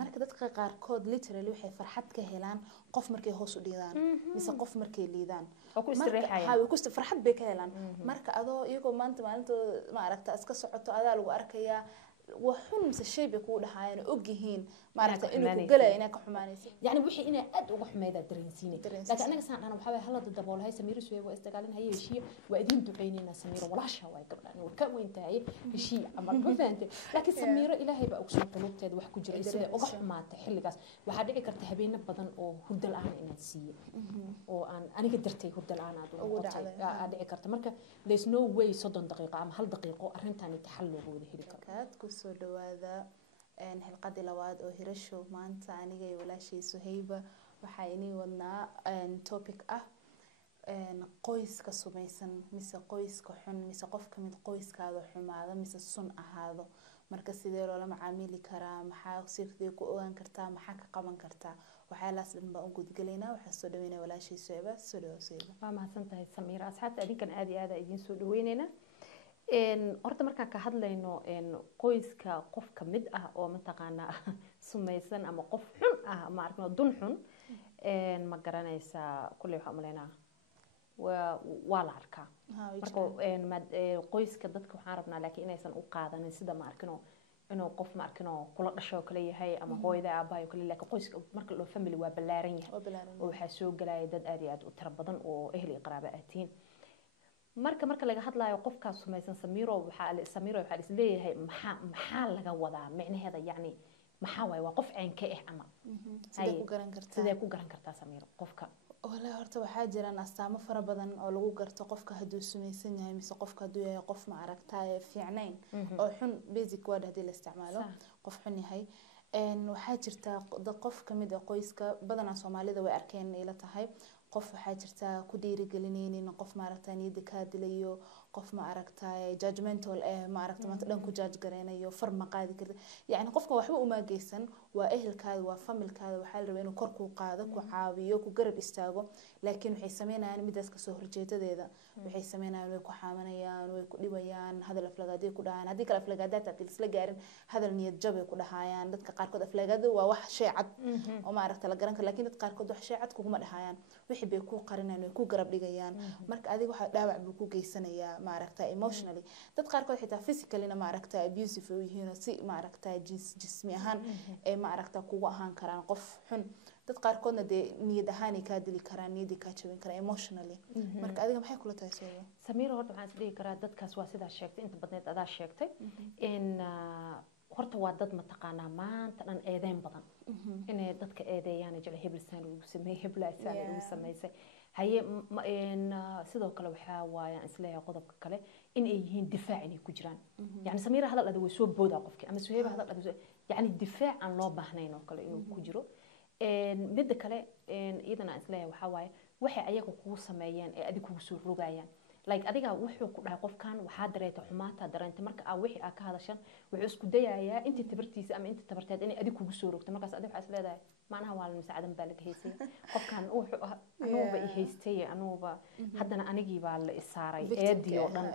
marka dadka qaarkood literally waxay farxad ka helaan qof markay hoos u dhigaan mise qof markay liidaan marka farxad bay ka helaan marka adoo iyagoo maalinta ma aragta iska socoto adaa lagu arkayaa وحن مس الشيء بيكون دحين أوجهين ما عرفت إنه كجلا إنك حمانيسي يعني وحي إنه أد وحماية درينسيني لكن أنا قصان أنا بحاول هلا ضد بقول هاي سمير شوي واستقالين هاي شيء وقديم دعينينا سمير ولا شواي قبل أنه وكوين تاعي شيء عمل بفهمت لكن سمير إلهي بقى أقسم قلوب تاد وحكو جري سيدا وقح ما تحل قاس وحد يكرت هبينا بدن أو هود الآن إن تسي أو أنا قدرتي هود الآن أدو يكرت مركا there's no way صدق دقيقة عم هل دقيقة أرنتاني تحلو هذه هذه soo dhawaada xilqadii labaad oo hirasho maanta aniga iyo walaashay Suhayba waxa inay wadnaa topic ah qoyska sumaysan mise qoyska xun mise qof kamid qoyskaada xumaada mise sun ahaado marka sidee loo la macaamili karaa maxaa sidee ku ogaan kartaa maxaa ka qaban kartaa waxa la aslan baan u gudgaleynaa waxa soo dhaweynaa walaashay Suhayba soo dhawaasayba waa mahadsantahay Samiira asxaabta adinkan aad iyo aad idin soo dhaweynayna horta markaan ka hadlayno qoyska qof ka mid ah oo mataqaana sumaysan ama qof xun ah ma aragno dun xun ma garanaysa kulli waxa umaleynaa waa la arkaa marka qoyska dadka waxaan rabnaa laakiin inaysan u qaadanin sida ma arkino inuu qof ma arkino kula dhasho kale yahay ama hooyada aabahay kale laakiin qoyska marka loo family waa balaaran yahay oo waxa soo galay dad aad iyo aad u tiro badan oo ehli qaraabo ahtiin marka laga hadlayo qofkaas sumaysan Samiiro waxa is leeyahay maxaa laga wadaa macnaheeda yani maxaa way waa qof ceen ka ah ama sidee ku garan kartaa Samiiro qofka wala horta waxa jiraan astaamo fara badan oo lagu garto qofka haduu sumaysan yahay mise qofka haduu yahay qof ma aragtay fiicnayn oo xun basic word hadii la isticmaalo qof xun yahay waxa jirta qof kamid ah qoyska badanaa Soomaalida way arkeen ila tahay qof waxa jirta ku dhiirigelinaynin qof ma aragtay niyada ka dilayo qof ma aragtay judgmental ma aragtay maanta dhan ku judge gareynayo farma qaadi karta yani qofka waxba uma geysan waa ehelkaada waa familkaada waxa la rabaa inuu kor ku qaado ku caawiyo ku garab istaago laakiin waxay sameynayaan midaas ka soo horjeedadeeda waxay sameynayaan way ku xaamanayaan way ku dhibayaan hadal aflagaadii ku dhahaan hadii kala aflagaadaad aad isla gaarin hadal niyad jab ay ku dhahayaan dadka qaar kood aflagaadu waa wax shay cad oo ma aragtay la garan karo laakiin dad qaar kood wax shay cad kuma dhahayaan wixii bay ku qarinayaan way ku garab dhigayaan marka adiga waxa dhaawac buu ku geysanayaa ma aragtay emotionally dad qaar kood xitaa physically na ma aragtay abusive oo yihiin si ma aragtay jismi ahaan ee ma aragtay kugu ahaan karaan qof xun dad qaar koodna niyad ahaan ka dili karaan niyadii ka jabin karaan emotionally marka adiga maxay kula tahay Samiiro horta waxaan is dhihi karaa dadkaas waa sidaa sheegtay inta badneed adaa sheegtay in horta waa dad mataqaanaa maanta dhan eedeyn badan inay dadka eedeeyaan jecel hebelsaan ugu sameeyay heblaasaan ugu sameysay haye sidoo kale waxa waayaan isleeyahay qodobka kale in ay yihiin difaac inay ku jiraan yani Samiira hadal aad way soo boodaa qofkii ama Suhayba hadal aad yani difaac aan loo baahnayn oo kale inuu ku jiro mid kale iyadana isleeyahay waxa waaye waxay ayaga kugu sameeyeen ee adiga kugu soo rogayaan like adiga wuxuu ku dhahay qofkan waxa dareeta xumaata dareenta marka wixii ka hadashan wuxuu isku dayayaa inta tabartiisa ama inta tabarteed inay adiga kugu soo rogto markaas adiga waxa isleedahay macnaha waa la masaacadan baa laga heysay qofkan wuxuu anuuba heystay anuuba haddana anigii baa la isaaray eediyo dhan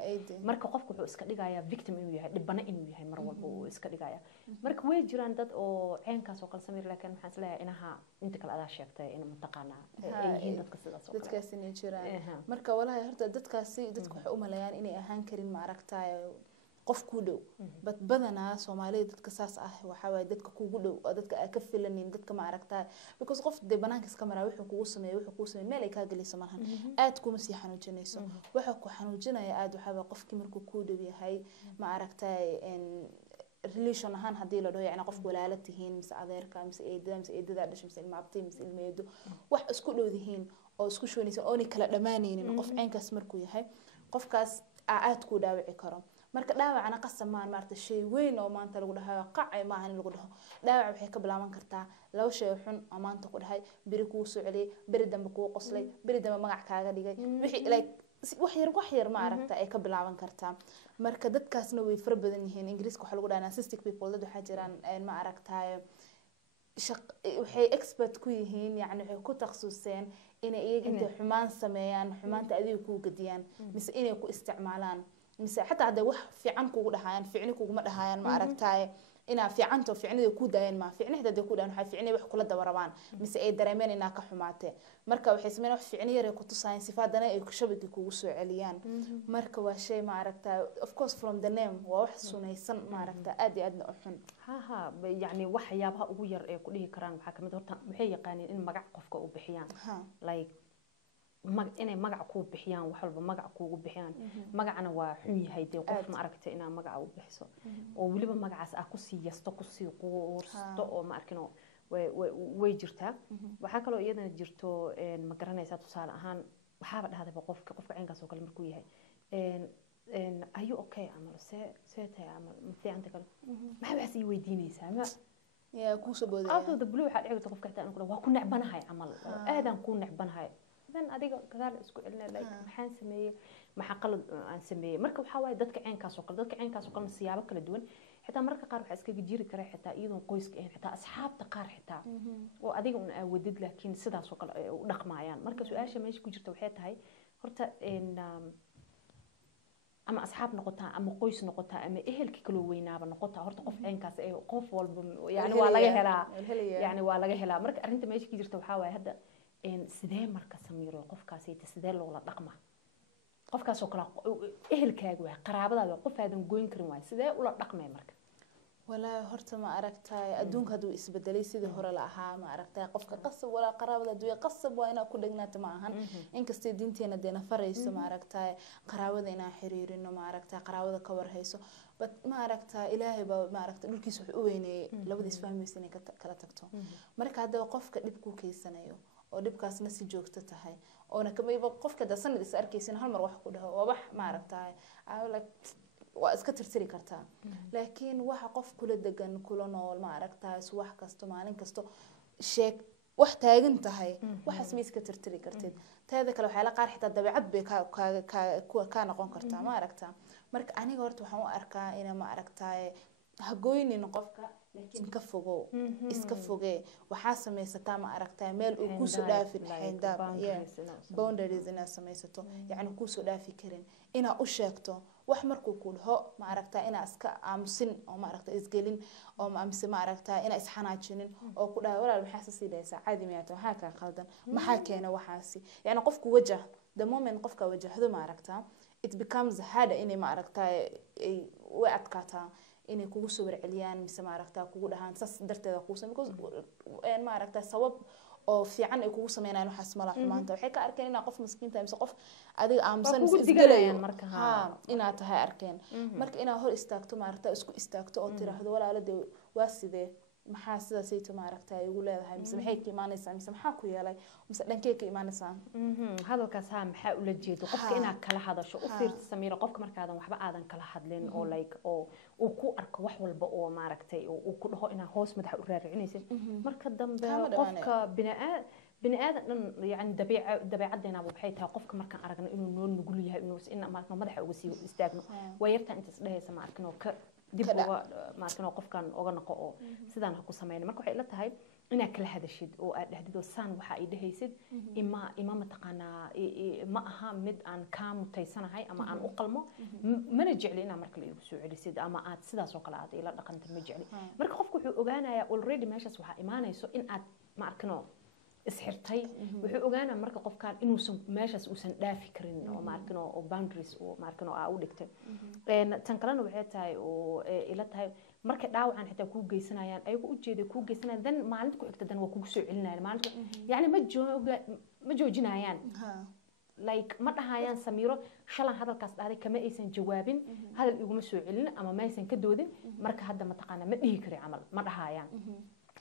marka qofku wuxuu iska dhigayaa victim inuu yahay dhibana inuu yahay mar walba uu iska dhigayaa marka way jiraan dad oo ceenkaas oo kala Samiir laakiin waxaan isleeyahay inaha inta kale adaa sheegtay in mataqaana ay yihiin dadka sidaas oo dadkaas inay jiraan marka walahi horta dadkaas dadku waxay u maleeyaan inay ahaan karin ma aragtay qof ku dhow badana Soomaalida dadka saas ah waxa way dadka kugu dhow dadka ka filanin dadka ma aragtay because qof deebaanka iska maraa wuxuu kugu sameeyay meel ay ka galayso maahan aad kuma sii xanuujinayso waxa ku xanuujinaya aad waxa qofkii markuu ku dhow yahay ma aragtay relation ahaan hadii la dhaho yani qof walaalo tihiin mise adeerka mise eedada dhashay mise ilmaabtay mise ilmeedo wax isku dhowdihiin oo isku shoonaysa oo kala dhamaanaynin qof ceenkaas markuu yahay qofkaas aad ku dhaawici karo marka dhaawacana qasamaan maarta shay weyn oo maanta lagu dhahayo qacay ma ahan lagu dhaho dhaawac waxay ka bilaaban kartaa laba shay xun oo maanta ku dhahay biri ku soo celiyay biri dambe ku qoslay biri dambe magac kaaga dhigay wixii like wax yar ma aragta ay ka bilaaban kartaa marka dadkaasna way far badan yihiin Ingiriiska waxa lagu dhahaa narcissistic people dad waxa jiraan ma aragtay waxay expert ku yihiin yani waxay ku takhasuseen inay iyaga xumaan sameeyaan xumaanta adiga ku gadiyaan mise inay ku isticmaalaan mise xataa haday wax fiican kugu dhahaayaan fiicni kugu ma dhahaayaan ma aragtay ina fiicanto fiicnida ku daayeen ma fiicnida hadii ku dhaan waxa fiicnay wax kula dabarabaan mise ay dareemeen ina ka xumaatay marka waxay sameeyeen wax fiicnay yar ku tusayeen sifaadana ay ku shabaki kugu soo celiyaan marka waa shay ma aragtaa of course from the name waa wax sunaysan ma aragtaa aad iyo aadna u xun ha yani waxyaabaha ugu yar ee ku dhihi karaan waxa kamid horta waxay yaqaaneen in magac qofka u bixiyaan like inay magac ku bixiyaan wax walba magac kuugu bixiyaan magacana waa xun yahay dee qof ma aragtay inaa magac u bixiso oo waliba magacaas ah ku sii yasto ku sii quursto oo ma arkino way jirtaa waxa kale oo iyadana jirto ma garanaysaa tusaale ahaan waxaaba dhahday qofka caynkaas oo kale markuu yahay ayu okay amal seetay amal fiicanta kale maxaa wax sii weydiinaysaa ma yaa ku soo boodaya aad blue waxa dhigto qofka xitaa inuu waa ku necbanahay amal aadan ku necbanahay dan adiga gadaal isku celinay like maxaan sameeyay maxaa qalad aan sameeyay marka waxa waay dadka caynkaas oo kale siyaabo kala duwan xitaa marka qaar waxa iskaga jiri kara xitaa iyadoo qoyska ah xitaa asxaabta qaar xitaa oo adiga un awadid laakiin sidaas oo kale u dhaqmaayaan marka su'aasha meesha ku jirta waxay tahay horta ama asxaab noqotaa ama qoys noqotaa ama ehelka kala weynaaba noqotaa horta qof caynkaas ee qof walba yani waa laga helaa marka arinta meesha ku jirta waxa waay hadda sidee marka Samiiro qofkaasi sidee loola dhaqma qofkaas oo kala ehelkaaga waa qaraabadaada qof aadan goyn karin waa sidee ula dhaqmay marka wala horta ma aragtay adduunka haduu isbedelay sidii hore la ahaa ma aragtay qofka qasab wala qaraabada aduu qasab waa ina ku dhagnaato ma ahan inkastoo diinteena deena farayso ma aragtay qaraabada ina xiriirino ma aragtay qaraabada ka warhayso bad ma aragtay ilaahay ba ma aragtay dhulkiisa wuxuu u weynay labadiis fahmaysan inay kala tagto marka hadda qofka dib ku keysanayo oo dibkaasna si joogto tahay oo nakameyba qofka da sanad is arkaysan hal mar wax ku dhaho waa wax ma aragtay waa iska tirtiri kartaa laakiin waxa qof kula degan kula nool ma aragtay wax kasto maalin kasto sheeg wax taagan tahay waxa ma iska tirtiri kartid taada kale waxa la qaar xitaa dabeecad bay ka noqon kartaa ma aragtaa marka aniga horta waxaan u arkaa in ma aragtay ha gooynin qofka laakiin ka fogow iska fogee waxa sameysata ma aragtay meel uu ku soo dhaafin xeyndaab boundaries ina sameysato yani ku soo dhaafi karin ina u sheegto wax markuu ku dhaho ma aragtay ina iska aamusin oo ma aragtay isgelin oo ma aragtay ina isxanaajinin oo ku dhahay walaal maxaa sidaysaa caadi miyato waxa ka qaldan maxaa keena waxaasi yani qofku wajah the moment qofka wajahdo ma aragtay it becomes harder in ma aragtay way adkaataa inay kugu soo warceliyaan mise ma aragtaa kugu dhahaan sas darteeda ku sameeyay because ma aragtaa sabab oo fiican ay kugu sameeyaan waxaas mala xumaanta waxay ka arkeen in qof miskiinta mise qof adiga aamusan isgalayaan marka ina tahay arkeen marka ina hor istaagto ma aragtaa isku istaagto oo tiraahdo walaalada waa sidee maxaa sidaas ay ma aragtaa igu leedahay mise maxay ka iimaanaysaa mise maxaa ku yeelay mise dhankee ka iimaanaysaa hadalkaas maxaa ula jeedo qofka ina kala hadasho u fiirto Samiiro qofka markaadan waxba aadan kala hadlin oo like oo ku arko wax walba oo ma aragtay oo ku dhaho ina hoos madax u raaricinaysid marka dambe qofka bini'aadan yani dabeecaddeena waxay tahay qofka markaan aragno inuu noo nugul yahay inuu in madaxa uga sii istaagno way yartaa inta isdhaysa ma arkino ka dib uga ma arkino qofkan uga noqo oo sidaan ha ku sameeyay marka waxay ila tahay ina kala hadashid oo aad dhahdid saan waxa ay dhahaysid ima mataqaanaa ma aha mid aan ka mutaysanahay ama aan u qalmo mana jecli ina marka la igu soo celisid ama aad sidaas oo kale aad ila dhaqanta ma jecli marka qofku wuxuu ogaanayaa already meeshaas waxa imaanayso in aad ma arkino isxirtay wuxuu ogaanaa marka qofkan inuusan meeshaas uusan dhaafi karin oo ma arkino oo boundaries oo ma arkino u dhigtay tan kalena waxay tahay oo ila tahay marka dhaawacan xitaa ku geysanayaan ayagu u jeeday ku geysanayaan dan maalinta ku xigta dan waa kugu soo celinayaan maalinta yani ma joojinayaan like ma dhahayaan Samiiro shalan hadalkaas dhaaday kama aysan jawaabin hadal iguma soo celin ama ma aysan ka doodin marka hadda ma taqaana ma dhihi kari amal ma dhahayaan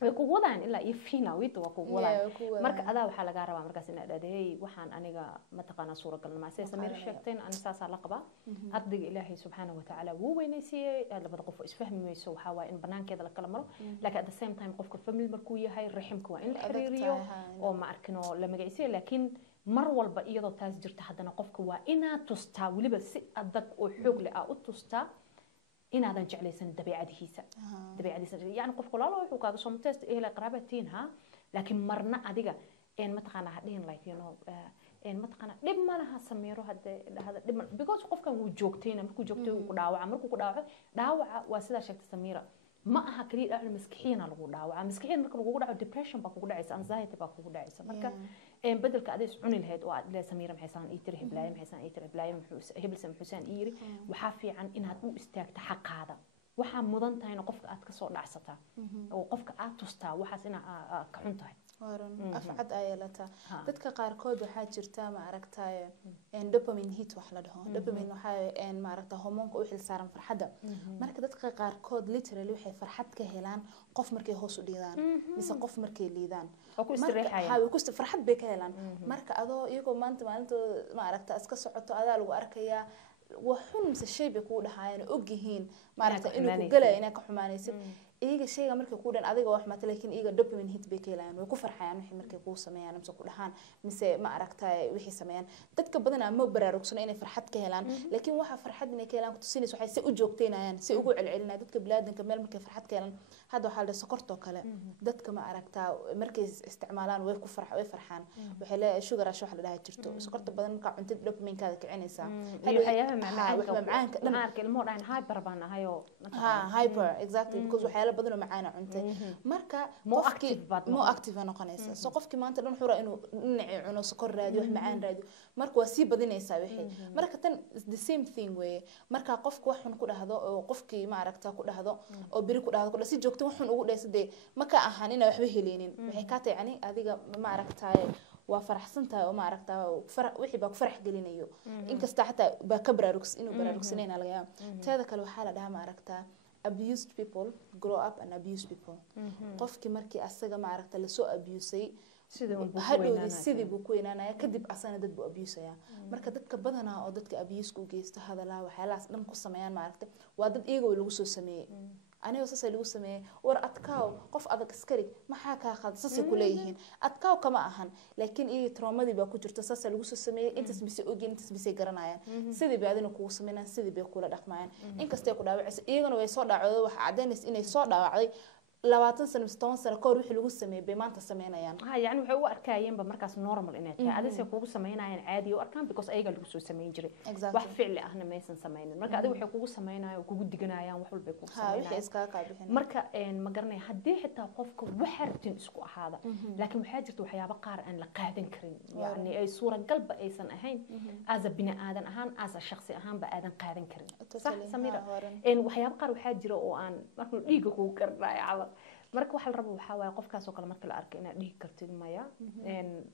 way ku wadaan ilaa iyo fiina wita waa ku wadaan marka adaa waxa laga rabaa markaas in aad adeey waxaan aniga ma taqaana suuragalna ma Samiiro sheegteen aan saasa la qaba ardayga Ilaahay subhanahu wa ta'ala wuu weynaysiyay labada qof isfahmayso waxa waa in banaankeeda la kala maro laakiin at the same time qofka family markuu yahay raximka waa in la xiriiriyo oo ma arkino la magaciisiyo laakiin mar walba iyadoo taas jirta haddana qofka waa inaad tustaa waliba si adag oo xoog leh u tustaa inaadan jeclaysan dabeecadiisa yani qofku laalo wuxuu kaaga soo mutayst ehelay qaraabatiin laakiin marna adiga ma taqaana hadeen like you know ma taqaana dib ma laha Samiiro hada dib because qofkan uu joogtayna markuu joogtay uu ku dhaawaca markuu ku dhaawaco waa sida sheegtay Samiiro ma aha kaliya dhaawac maskaxiyan lagu dhaawaca maskaxiyan marka lagu dhaco depression baa kugu dhacaysa anxiety baa kugu dhacaysa marka bedelka adees cuni lahayd oo aad ilaa Samiira maxaysan ii tiri heblaay maxaysan ii tiri heblaay hebelsan maxaysan ii yiri waxa fiican inaad u istaagto xaqaada waxa mudan tahay in qofka aad ka soo dhacsataa oo qofka aad tustaa waxaas ina ka xun tahay waran afcad ayalata dadka qaarkood waxa jirta ma aragtay dopamine hit wax la dhaho dopamine waxa ma aragtay hormoonka u xil saaran farxadda marka dadka qaarkood literally waxay farxad ka helaan qof markay hoos u dhigaan mise qof markay liidaan oo ku istiraxayaan ha ku farxad bay ka helaan marka adoo iyagoo maalinta ma aragtay iska socoto adaa lagu arkayaa waxun mise shay bay ku dhahaayeen ogyihiin ma aragtay inuu ku galay inay ka xumaanaysid iyaga shayga markay ku dhan adiga wax maata laakiin iyaga dopamine hit bay ka helayaan way ku farxayaan wixii markay ku sameeyaan mise ku dhahaan mise ma aragtay wixii sameeyaan dadka badan ma baraarugsano inay farxad ka helaan laakiin waxa farxad inay ka helaan ku tusinayso waxay si u joogteynayaan si ugu celcelinayaan dadka bilaadanka meel markay farxad ka helaan hadda waxa la sokorto kale dadka ma aragtaa markay isticmaalaan way farxaan waxay leeyahay sugar rush wax la dhahay jirto sokorta badan marka cuntid dopamine kaada kicinaysa waxyaaba macmacaanka dhanarka ilmo dhayn hyper baan ahayo hyper exactly because waxyaalo badan oo macaan cuntay marka mo active noqonaysa soo qofkii maanta dhan xura inuu dhinaci cuno sokor raadiyo wax macaan raadiyo marka waa sii badinaysaa wixii marka tan the same thing way marka qofku wax xun ku dhahdo oo qofkii ma aragtaa ku dhahdo oo biri ku dhahdo si joogto wax xun ugu dheysade ma ka ahaan inaa waxba heleenin waxay ka tahay yani adiga ma aragtaa waa faraxsantahay oo ma aragtaa wixii baa ku farax gelinayo inkasta xataa baa ka baraarugsanayna laga yaabo teeda kale waxaa la dhahaa ma aragtaa abused people grow up and abuse people qofkii markii asaga ma aragtaa la soo abusay sidii buu ku weynaanaya kadib asana dad buu abusaya marka dadka badanaa oo dadka abuse ku geysto hadalaa waxyaalahaas dhan ku sameeyaan ma aragtay waa dad iyaga lagu soo sameeyay aniga saasay lagu sameeyay war adkaaw qof adag iskari maxaa ka khadasay ku leeyihiin adkaaw kama ahan laakiin iyaga traumadii baa ku jirta saasay lagu soo sameeyay intaas bisi ogin intaas bisi garanayaan sidii bay adina kugu sameeyaan sidii bay kula dhaqmayaan inkastoo ku dhaawacayso iyagana way soo dhaacdo waxa cadeynaysa inay soo dhaawacday 20 sano 10 sano ka hor wixii lagu sameeyay bay maanta sameynayaan yani waxay u arkayeen ba markaas normal inay tahay adise kugu sameynayaan caadi oo arkaan because ayaga lagu soo sameyn jiray wax ficil ahna maysan sameynin marka adiga waxay kugu sameynayaan kugu diganayaan wax walba kugu sameynayaan wixii iska ka bixin marka ma garanay hadii xitaa qofka waxartin isku ahaada laakiin waxa jirta waxyaabo qaar aan la qaadan karin yani ay suura galba aysan ahayn as a bini aadan ahaan as a shakhsi ahaan ba aadan qaadan karin sax Samiira waxyaabo qaar waxa jira oo aan markuu dhiiga kugu karnaayo marka waxa la rabo waxa way qofkaas oo kale marka la arko inaad dhigi kartid maya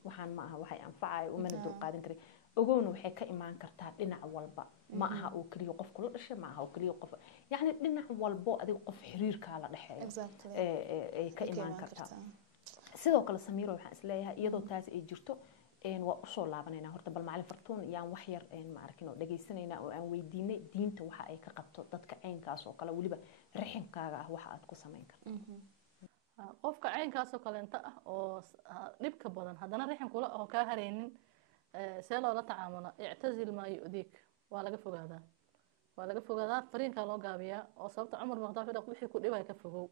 waxaan ma aha waxay anfacay oo mana dul qaadan karin ogoona waxay ka imaan kartaa dhinac walba ma aha oo kaliya qofku la dhashay ma aha oo kaliya qof yani dhinac walbo adiga qof xiriirka la dhaxeeyo ay ka imaan kartaa sidoo kale Samiira waxaan isleeyahay iyadoo taas ay jirto waa u soo laabanayna horta bal macallin Fartuun yaan wax yar ma arkin oo dhageysanayna oo aan weydiinay diinta waxa ay ka qabto dadka caynkaas oo kale waliba rixinkaaga ah waxa aad ku sameyn karto qofka caynkaas oo kale inta ah oo dhibka badan hadana rixin kula oo ka hareynin see loola tacaamulo i'tazil ma yu'dik waa laga fogaadaa fariinka loo gaabiyaa oo sababta Umar bin Khattab wixii ku dhibay ka fogow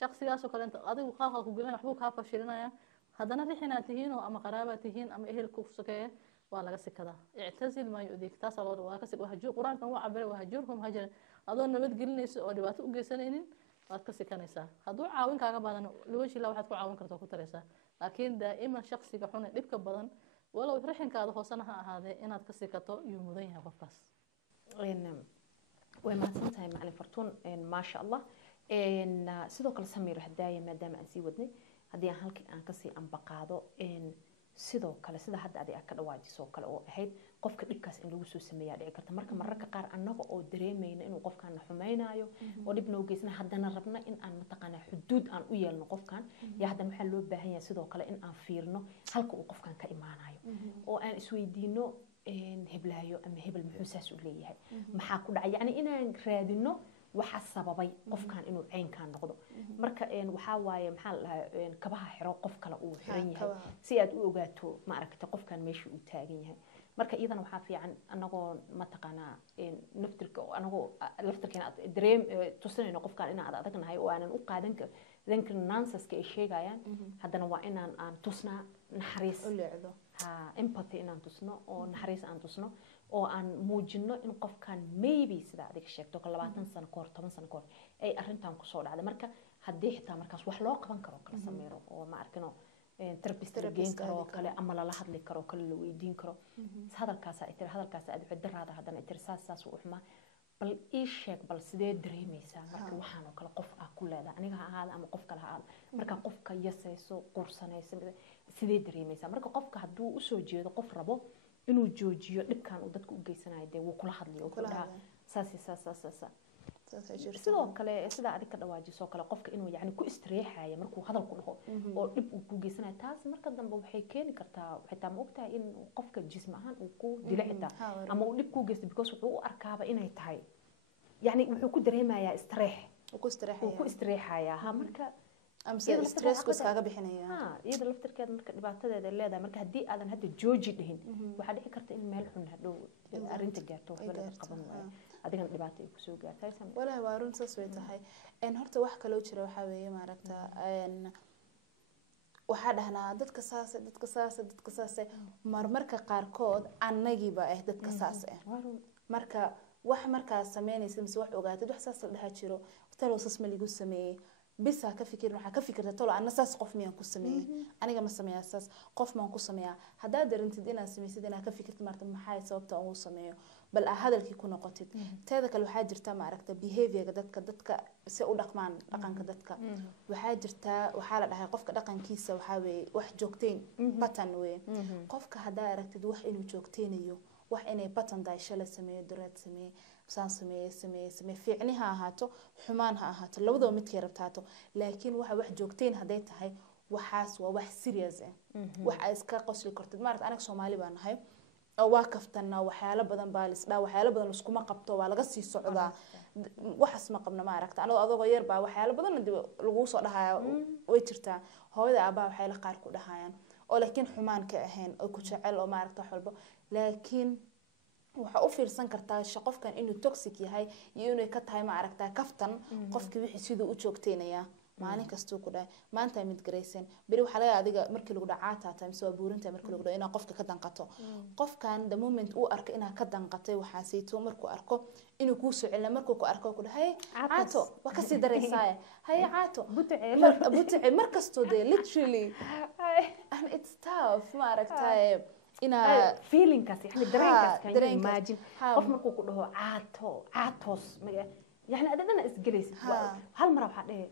shakhsigaas oo kale inta adigu qaal ku galan waxbuu ka fashilinaya hadana rixina tihiin oo ama qaraaba tihiin ama ehel ku sakeey waa laga sikadaa i'tazil ma yu'dik taas loo waa ka sig waxa quraanka waa cabir waa hajurhum hajar adoo nabad gelinayso oo dhibaato u geysanaynin waad ka sikanaysaa hadduu caawin kaaga badan looshi la waxaad ku caawin kartaa ku taraysaa laakiin daa'iman shakhsiga xun ee dhibka badan walow rixinkaada hoosana ha ahaadee inaad ka sikato iyo mudan yahay qofkaas way mahadsantahay macallin Fartuun maasha Allah sidoo kale Samiira hadaaya maadaama aan sii wadnay haddii aan halkii aan kasii anbaqaado sidoo kale sida hadda adiga ka dhawaajiso kale oo ahayd qofka dhibkaas in lagu soo sameeyaa dhici karta marka qaar anaga oo dareemayna inuu qofkan xumaynayo oo dib noo geysna haddana rabna in aan mataqaana xuduud aan u yeelno qofkan ya haddana waxa loo baahan yahay sidoo kale in aan fiirno halka uu qofkan ka imaanayo oo aan isweydiino heblaayo ama hebel muxuu saas u leeyahay maxaa ku dhacay yani inaan raadino waxa sababay qofkan inuu caynkan noqdo marka waxa waaye maxaa la kabaha xiro qof kale uu xiran yahay si aad u ogaato ma aragtay qofkan meesha uu taagan yahay marka iyadana waxa fiican anagoo ma taqaana naftirka anagoo laftirkeena dareem tusinayno qofkan inaan adagnahay oo aanan u qaadan danka nonsense ay sheegayaan haddana waa inaan tusnaa naxariis u leedo empathy inaan tusno oo naxariis aan tusno oo aan muujino in qofkan maybe sida adiga sheegto ka 20 sano ka hor 10 sano ka hor ay arrintan ku soo dhacday marka haddii xitaa markaas wax loo qaban karo kala sameeyo oo ma arkino therapist la geen karo kale ama la hadli karo kale la weydiin karo hadalkaas ay tiri hadalkaas aad wixii daraada haddana ay tiri saas u xuma bal ii sheeg bal sidee dareemaysaa marka waxaan oo kale qof ah ku leedahay aniga ha ahaada ama qof kale ha ahaada marka qofka yasayso qursanayso sidee dareemaysaa marka qofka hadduu u soo jeedo qof rabo inuu joojiyo dhibkan uu dadku u geysanayo dee wuu kula hadlayo wuxuu dhahaa saas sidoo kale sida adiga ka dhawaajiso kale qofka inuu yani ku istreexayo markuu hadal ku dhaho oo dhib uu ku geysanayo taas marka dambe waxay keeni kartaa xitaa ma ogtahay in qofka jism ahaan uu ku dilo xitaa ama uu dhib ku geysto because wuxuu u arkaaba inay tahay yani wuxuu ku dareemayaa istreex uu ku istreexayaa ha marka amse stress ku iskaga bixinaya iyada laftirkeeda marka dhibaatadeeda leedahay marka haddii aadan hadda jooji dhihin waxaa dhici karta in meel xun hadhow arrinta gaarto waxba laga qaban waayo adigana dhibaato ay kusoo gaartay walahi waa run saas way tahay horta wax kaloo jira waxaa weeye maaragta waxaa dhahnaa dadka saas marmarka qaarkood annagiiba dadka saas marka wax markaas sameynaysa mise wax ogaatid wax saas la dhaha jiro talow saas ma ligu sameeyey bisa ka fikir waxa ka fikirta tolo ana saas qof miyaan ku sameeyay aniga ma sameeyaa saas qof maan ku sameeyaa hadaa darintid inaad sameeysid inaad ka fikirtid marta maxay sababta uu sameeyo bal hadalkii ku noqotid teeda kale waxaa jirta ma aragta behavior dadka si u dhaqmaan dhaqanka dadka waxaa jirta waxaa la dhahay qofka dhaqankiisa waxaa weey wax joogteen pattern weey qofka hadaa aragtid wax inuu joogteenayo wax inay pattern daasho la sameeyo daraad sameeyo saan sameeye fiicni ha ahaato xumaan ha ahaato labadaba midkay rabtaato laakiin waxa wax joogteen haday tahay waxaas waa wax serious wax ay iska qosli kartid maarta anaga Soomaali baan nahay oo waa kaftana waxyaalo badan baa lisdhaa waxyaalo badan iskuma qabto waa laga sii socdaa waxas ma qabna ma aragta adoo yar baa waxyaalo badan lagu soo dhahayo way jirtaa hooyada aabaa waxay la qaar ku dhahayaan oo laakiin xumaan ka ahayn oo ku jecel oo ma aragta wax walba laakiin waxa u fiirsan kartaa qofkan inuu toxic yahay iyo inuu ka tahay ma aragtaa kaftan qofkii wixii sidoo u joogteynaya maalin kasta ku dhaay maanta mid gareysan bari waxa laga adiga markii lagu dhacaata tahay soo buurinta markii lagu dhaay inaa qofka ka danqato qofkan the moment uu arko inaa ka danqatay waxa sayto markuu arko inuu ku soo celina markuu ku arko ku dhahay caato waa ka sii dareysaa hay caato buuti markasto de literally and it's tough ma aragtaa ina feelingkaas yani dareenkaas kan imagine qof markuu ku dhaho caatos yani adana isgalaysid hal mar waxa dhahay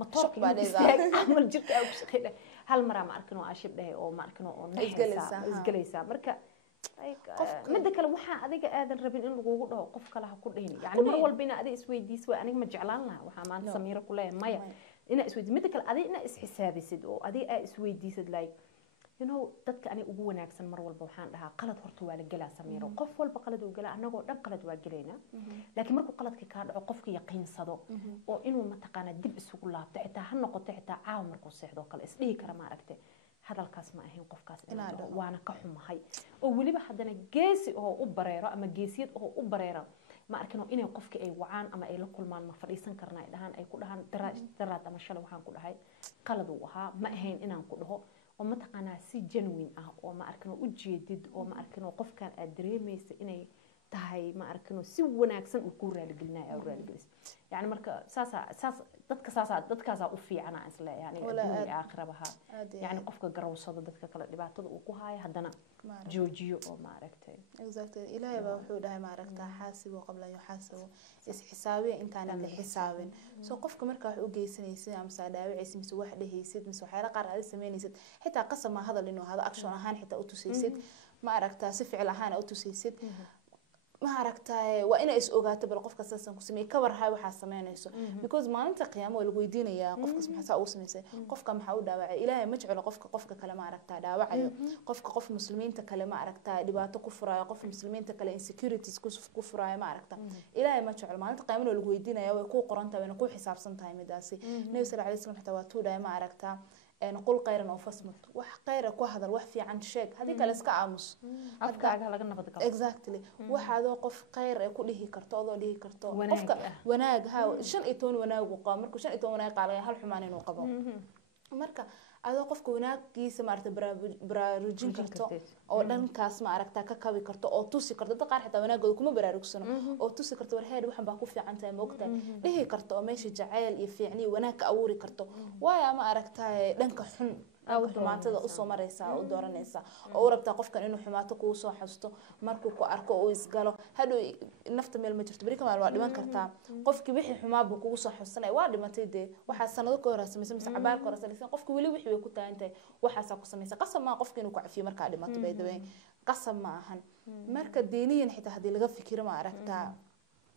motorka baa amal jirka ay ku shaqeeyay hal mar ma arkin oo ashib dhahay oo ma arkin oo isgalaysa marka midda kale waxa adiga aadan rabin in lagu dhaho qof kale ha ku dhayn yani mar walba ina adiga isweydiisay aniga ma jeclaan lahaa waxa maanta Samiira ku leeyahay maya ina isweydiis midda kale adiga ina isxisaabisid oo adiga isweydiisad like dadka ani ugu wanaagsan mar walba waxaan dhahaa qalad horta waa la galaa Samiiro qof walba qalad uu galaa anagoo dhan qalad waa galayna laakiin markuu qaladka ka dhaco qofka yaqiinsado oo inuu mataqaana dib isugu laabto xitaa ha noqoto xitaa caaw markuu seexdo kale isdhihi kara ma aragtay hadalkaas ma ahayn qofkaas inuu waana ka xumahay oo waliba hadana geesi oo u bareero ama geesiyad oo u bareero ma arkino inay qofka ay wacaan ama ay la kulmaan ma fadhiisan karnaa dhahan ay ku dhahan daraad ama shalay waxaan ku dhahay qalad uu ahaa ma ahayn inaan ku dhaho oo ma taqaanaa si genuine ah oo ma arkino u jeedid oo ma arkino qofkan aad dareemaysa inay tahay ma arkino si wanaagsan uu ku raali gelinayo oo raali gelis yani marka dadkaas u fiicana isla yani adduunka aakhirabaha yani qofka garawsado dadka kale dhibaatada uu ku haayo hadana joojiyo oo ma aragtay exactly ilaahay baa wuxuu dhahay ma aragtaa xaasibo qabla yuxaasibo isxisaabiya intaan la xisaabin soo qofka marka wax u geysanaysid ama saadaawicis mise wax dhehaysid mise waxyaala qaar aad sameynaysid xitaa qasab ma hadal inuu hado action ahaan xitaa u tusaysid ma aragtaa si ficil ahaan u tusaysid ma aragtaa waa ina is ogaato bal qofka saasan ku sameey ka war hay waxa sameynayso because maalinta qiyaamo wala weydiinaya qofka maxaa uu sameeyay qofka maxaa u dhaawacay ilaahay ma jeclo qofka kale ma aragtaa dhaawacayo qofka qof muslimiinta kale ma aragtaa dhibaato ku furaayo qof muslimiinta kale insecurities ku furaayo ma aragtaa ilaahay ma jeclo maalinta qiyaamo wala weydiinaya way ku qoran tahay ku xisaabsan tahay midaasi nabi sallallahu alayhi wasallam xitaa waa tuu dhaay ma aragtaa نقول قيرا أو فصمت وح قيرا كوهذا الوح في عن شيء هذيك الاسك عامس أفكار على جنب ذكر exactly وحده قف قير يكون له كرتو ذو له كرتو قف وناج ها شن إتون وناج وقامر كشن إتون وناج على هالحمانين وقبض marka adoo qofka wanaagiisa maaragtay baraarujin karto oo dhankaas ma aragtaa ka kabi karto oo tusi karto dad qaar xitaa wanaagooda kuma baraarugsano oo tusi karto war heer waxan baa ku fiican tahay ma ogtahay dhihi karto oo meesha jacayl iyo fiicni wanaag ka abuuri karto waaya ma aragtaa dhanka xun xumaatada usoo maraysaa u dooranaysaa oo u rabtaa qofkan inuu xumaato kugu soo xasuusto markuu ku arko uu isgalo hadhow nafta meel ma jirto beri ka maal waa dhiman kartaa qofkii wixii xumaa buu kugu soo xasuusanaya waa dhimatay dee waxaa sanado ka hor samaysay mise cabaar ka hor samaysay qofkii weli wixii way ku taagan tahay waxaasaa ku samaysay qasab ma qofkii inuu ku cafiyo markaa dhimato bay dabeen qasab ma ahan marka diiniyan xitaa haddii laga fikiro ma aragtaa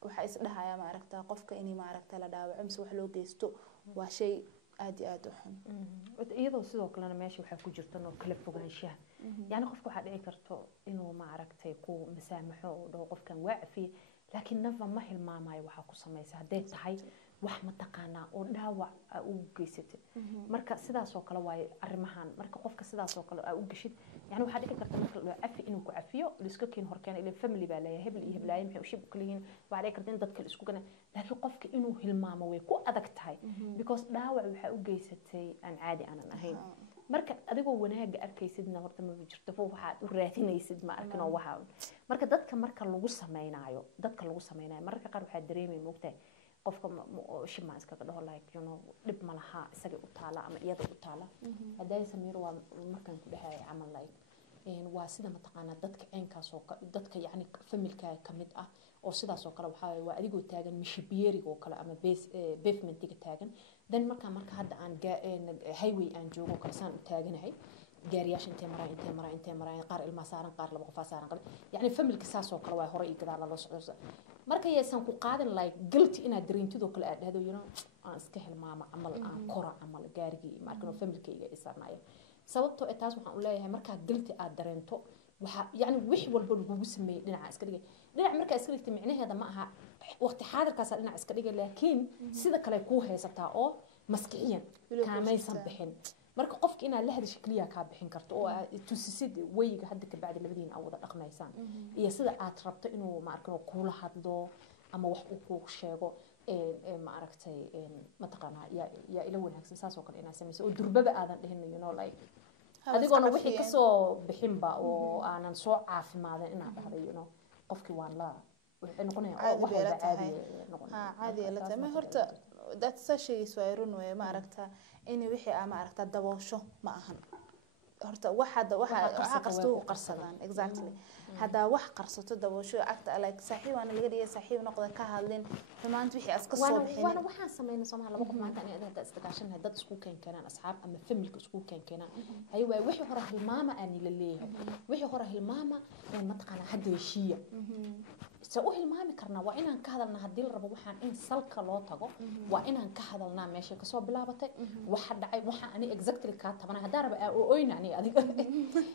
waxaa isdhahaya ma aragtaa qofka inay ma aragtaa la dhaawaco mise wax loo geysto waa shay aad iyo aad u xun iyadoo sidoo kalena meesha waxaa ku jirta noo kala fogaanshaha yani qofka waxaa dhici karto inuu ma aragtay ku masaamaxo oo dhaho qofkan waa cafiye laakiin nafa ma hilmaamayo waxaa ku samaysa hadday tahay wax mataqaanaa oo dhaawac u geysatay marka sidaas oo kale waaye arrimahan marka qofka sidaas oo kale u gashid yani waxaa dhici karta marka loo cafi inuu ku cafiyo liska keen horkeena ilaa family baa leeyahay hebel iyo heblaayeen maxay u shib kala yihiin waxaa dhici karta in dadka isku gana laakiin qofka inuu hilmaamo way ku adag tahay because dhaawac waxaa u geysatay aan caadi aanan ahayn marka adigoo wanaaga arkaysidna horta ma jirto waxaad u raadinaysid ma arkin oo waxa marka dadka marka lagu sameeynayo marka qaar waxaa dareemay moogtahay qofka shima iskaga dhaho like you know dib ma laha isaga u taala ama iyada u taala haday Samiir waa markan ku dhahay amal like waa sida mataqaana dadka ceenkaas oo dadka yani familka kamid ah oo sidaas oo kale waxa waa adigoo taagan mishibiyeeriga oo kale ama pavementiga taagan dan marka hadda aan highway aan joogo kalsaan u taaganahay gaariyaasha intee maraa qaar ilma saaran qaar laba qof saaran qal yani familka saas oo kale waa hore iyo gadaal la socdo marka yeesan ku qaadan like guilty ina dareentid oo kale aad dhahdo you know aan iska hilmaama amal aan kora amal gaarigii marka familkayga isarnaayo sababtoo ee taas waxaan u leeyahay marka guilty aad dareento waxa yani wix walba lagu sameeyay dhinaca iska dhigay dhinac marka iska dhigtay micnaheeda ma aha waqti xaadirkaas dhinac iska dhigay laakiin sida kale ku haysataa oo maskixiyan kaamaysan bixin marka qofka ina la hadasho kaliya ka bixin karto oo tusisid wayga hadda ka bacdi labadiina wada dhaqmaysaan iyo sida aad rabto inuu ma arkin kula hadlo ama wax uu ku sheego ma aragtay mataqaana ya ila wanaagsan saas oo kale ina sameeyso oo durbada aadan dhihin you know like adigoo wixii ka soo bixin ba oo aanan soo caafimaadin ina dhahdo you know qofkii waan la waxay noqonayaan wax wada caadi la tahay horta dad sashay soo run way ma aragtaa in wixii ama aragtaa daboosho ma ahan horta waxa qarsato qarsadaan exactly hada wax qarsato daboosho agta like saaxiib aan laga dhigay saaxiib noqda ka hadlin xumaanta wixii aska soo bixin wana waxaan sameeyay Soomaaliya laba qof maanta inay dad istigaashanay dad isku keenaan asxaab ama familka isku keenaan ay way wixii hore hilmaama aan la leeyahay wixii hore hilmaama ma taqana hadda heshiya soo hilmaami karna waa inaan ka hadalna hadii la rabo waxaan in salka loo tago waa inaan ka hadalna meesha ka soo bilaabatay waxa dhacay waxa ani exactly ka tabana hadaa raba oo oynani adiga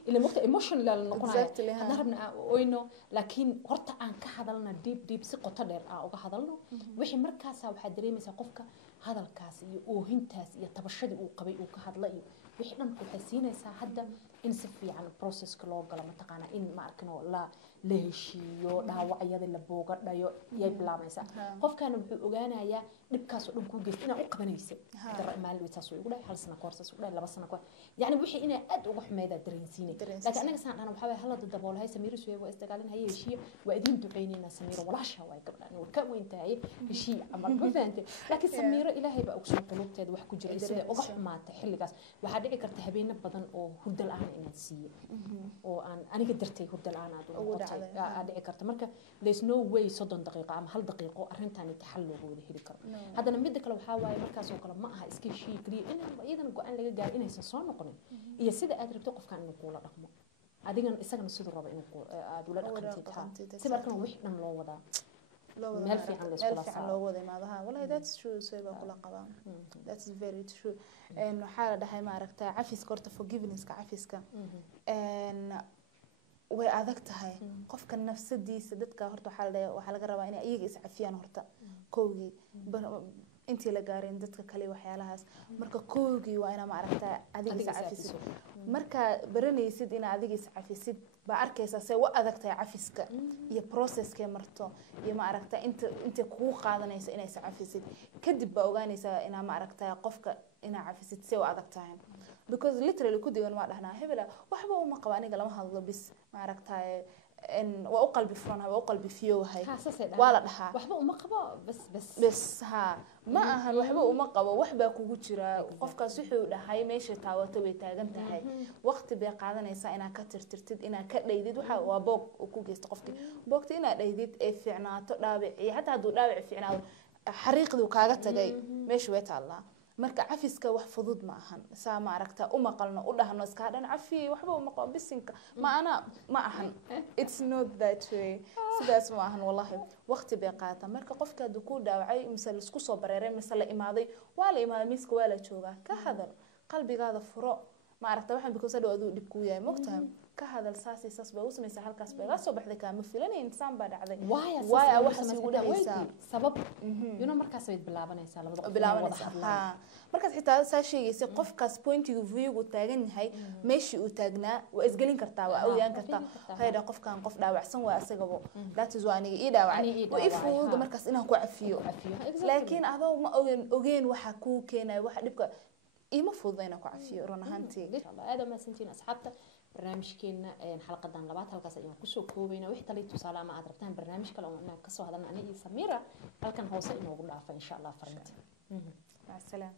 ila waqti emotional noqonaya hadaa rabna oyno laakiin horta aan ka hadalna deep si qoto dheer uga hadalno wixii markaas waxa dareemaysaa qofka hadalkaas iyo oohintaas iyo tabashadii uu qabay uu ka hadlay wixii dhan ku xasiinaysaa hadda in si fiican processka loo galo mataqaana in ma arkino la heshiiyo dhaawacyada la booga dhayo yay bilaamaysaa qofkana wuxuu ogaanayaa dhibkaas oo dhan ku geystay inaa u qabanaysa dar maal witaas ugu dhaay hal sano koorsaas ugu dhaay laba sano koor yani wixii inay aad uga xumeeyda dareensiinay laakiin anaga saan waxa way halada daboolahay Samiir Suweey waa isdagaalin hay heshiiyo waa idin duceynayna Samiir walaasha way gabdhaan oo ka weyntahay heshiiyo amal ma fahanteen laakiin Samiir ilaahay baa ugu soo qulubteed wax ku jira sida uga xumaatay xilligaas waxa dhici karta habeen badan oo hurdal aan inaan siiyo oo aan aniga dartay hurdal aan aad ugu dhici karta marka there's no way 30 daqiiqo ama hal daqiiqo arrintan xal loogu wada heli karo haddana mid kale waxa waaye markaas oo kale ma aha iska shii kaliya in iyadan go'aan laga gaaro inaysan soo noqonin iyo sida aad rabto qofkan inuu kula dhaqmo adigan isagana sidoo raba inuu aad ula dhaqantid si markan wixii dhan loo wadaa meel fiican loo wada imaadaha wallahi that's true so ba kula qabaan that's very true waxa la dhahay ma aragtaa cafiska horta forgiveness-ka cafiska way adag tahay qofka nafsadiisa dadka horta waxa laga rabaa inay iyaga is cafiyaan horta koowgii intii la gaarin dadka kale waxyaalahaas marka koogii waa inaa maaragtaa adiga is cafisid marka baranaysid inaa adiga is cafisid baa arkaysaa see u adag tahay cafiska iyo processkee marto iyo maaragtaa intay kugu qaadanaysa inaa is cafisid kadib baa ogaanaysaa inaa maaragtaa qofka inaa cafisid see u adag tahay because literally ku digan waa dhahnaa hebela waxba uma qabo aniga lama hadlo bis maaragtaa waa u qalbi furan waa u qalbi fiyowahay waa la dhahaa waxba uma qabo bas ha ma ahan waxba uma qabo waxbaa kugu jira qofkaas wuxuu dhahay meesha taawato way taagan tahay waqti bay qaadanaysaa inaa ka tirtirtid inaa ka dhaydid waxa waa boog ku geysto qofkii boogta inaa dhaydid ee fiicnaato dhaabici hataa hadduu dhaabici fiicnaado xariiqduu kaaga tagay meesha way taallaa marka cafiska wax fudud ma ahan saa ma aragtaa uma qalno u dhahno iska dhan cafi waxba uma qabo bisinka ma ahan it's not that way sidaas ma ahan wallahi waqti bay qaata marka qofka haduu ku dhaawacay mise la isku soo bareeray mise la imaaday waa la imaaday miska waa la joogaa ka hadal qalbigaada furo ma aragtaa waxaan because hadhow aduu dhib ku yahay mogtahay ka hadal saasi saas baa u samaysaa halkaas baa iga soo baxday kaama filanayn insaan baa dhacday waaya waxaas igu dhahaysaa sabab markaas way bilaabanaysaa bilaabanaysaa markaas xitaa saa sheegaysa qofkaas pointiga viewgu taagan yahay meeshii uu taagnaa waa isgelin kartaa waa ogaan kartaa hayda qofkan qof dhaawacsan waa asagabo that is waa aniga ii dhaawacay waa ifuu markaas inaan ku cafiyo laakiin adoo ma ogeen waxa ku keenay waxa dhibka ima fududayna ku cafiyo run ahaantii insha Allah aad ma santiin asxaabta barnaamijkeena xalqadan labaad halkaas ayaan kusoo koobayna wixii talay tusaale ama aad rabtaan barnaamij kale oo inaan ka soo hadalna aniga iyo Samira halkan hoose inoogu dhaafa insha Allah farinta mac salaam